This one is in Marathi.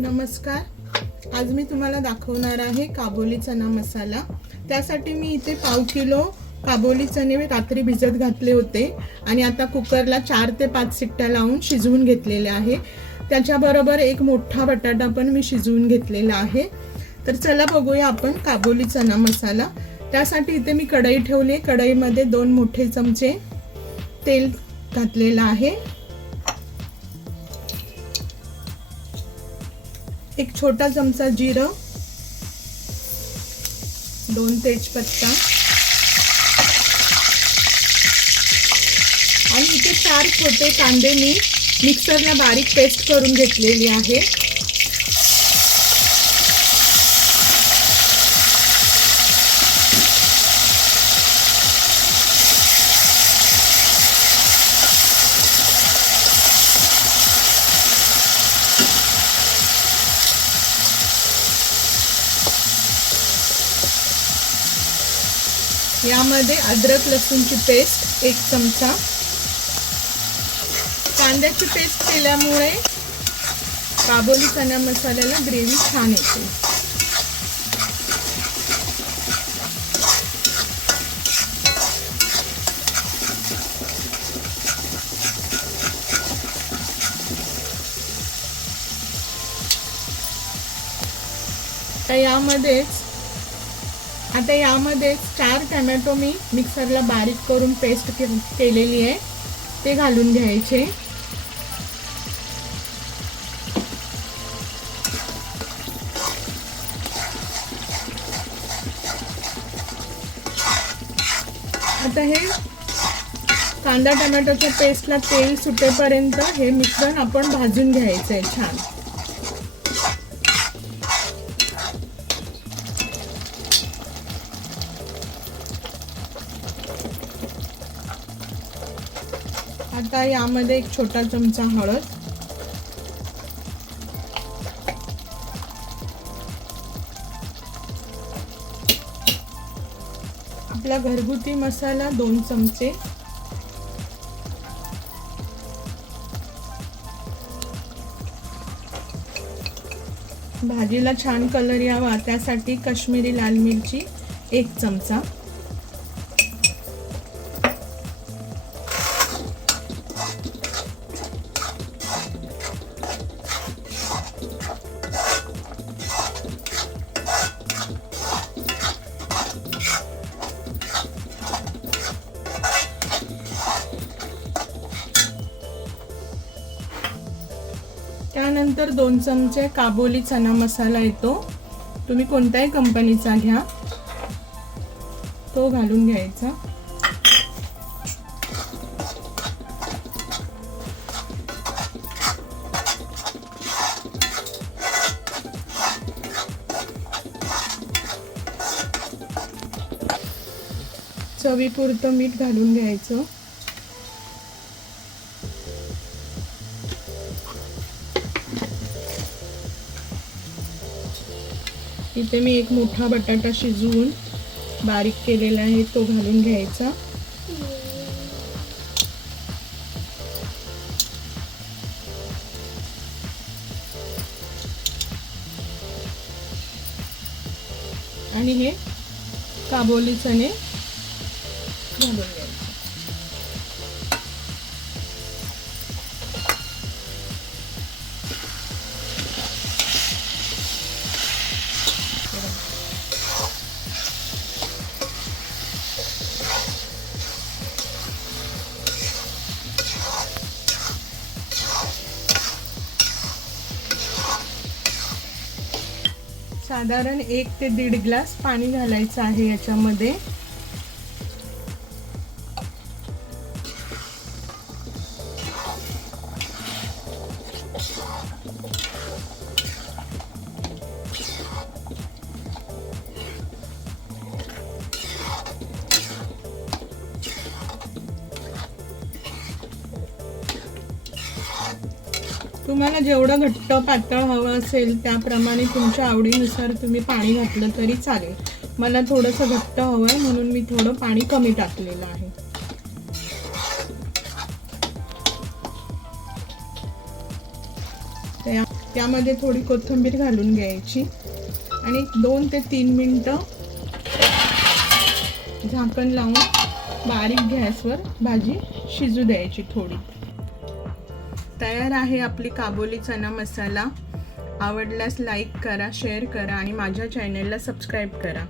नमस्कार। आज मी तुम्हाला दाखवणार आहे काबोली चना मसाला। त्यासाठी मी इथे 1/2 किलो काबोली चणे रात्री भिजत घातले होते आणि आता कुकरला 4 ते 5 शिट्ट्या लावून शिजवून घेतलेले आहे। त्याच्याबरोबर एक मोठा बटाटा पण मी शिजवून घेतलेला आहे। तर चला बघूया आपण काबोली चना मसाला। त्यासाठी इथे मी कढई ठेवली आहे। कढईमध्ये 2 मोठे चमचे तेल घातलेले आहे। एक छोटा चमचा जीरा, 2 तेजपत्ता आणि इथे 4 छोटे कांदे मी मिक्सरला बारीक पेस्ट करून घेतलेली आहे। यामध्ये अद्रक लसूणची पेस्ट 1 चमचा। कांद्याची पेस्ट केल्यामुळे काबोली चना मसाल्याला ग्रेव्ही छान येते। आता यामध्ये 4 टोमॅटो मी मिक्सरला बारीक करून पेस्ट केलेली आहे, ते घालून घ्यायचे। आता हे कांदा टोमॅटोच्या पेस्टला तेल सुटेपर्यंत हे मिश्रण आपण भाजून घ्यायचं आहे छान। आता यामध्ये 1 छोटा चमचा हळद, आपला घरगुती मसाला 2 चमचे, भाजीला छान कलर यावा त्यासाठी काश्मीरी लाल मिरची 1 चमचा, त्यानंतर 2 चमचे काबोली चना मसाला येतो, तुम्ही कोणत्याही कंपनीचा घ्या, तो घालून घ्यायचा। चवीपुरतं मीठ घालून घ्यायचं। इथे मी एक मोठा बटाटा शिजवून बारीक केलेला आहे, तो घालून घ्यायचा। आणि हे काबोली चणे घालून घ्यायचे। साधारण 1 ते 1.5 ग्लास पाणी घालायचं आहे याच्यामध्ये। तुम्हाला जेवढं घट्ट पातळ हवं असेल त्याप्रमाणे तुमच्या आवडीनुसार तुम्ही पाणी घातलं तरी चालेल। मला थोडंसं घट्ट हवंय म्हणून मी थोडं पाणी कमी टाकलेलं आहे। त्यामध्ये थोडी कोथिंबीर घालून घ्यायची आणि 2 ते 3 मिनटं झाकण लावून बारीक गॅसवर भाजी शिजू द्यायची थोडी. तयार आहे आपली काबुली चना मसाला. आवडल्यास लाईक करा, शेअर करा आणि माझ्या चॅनलला सबस्क्राईब करा.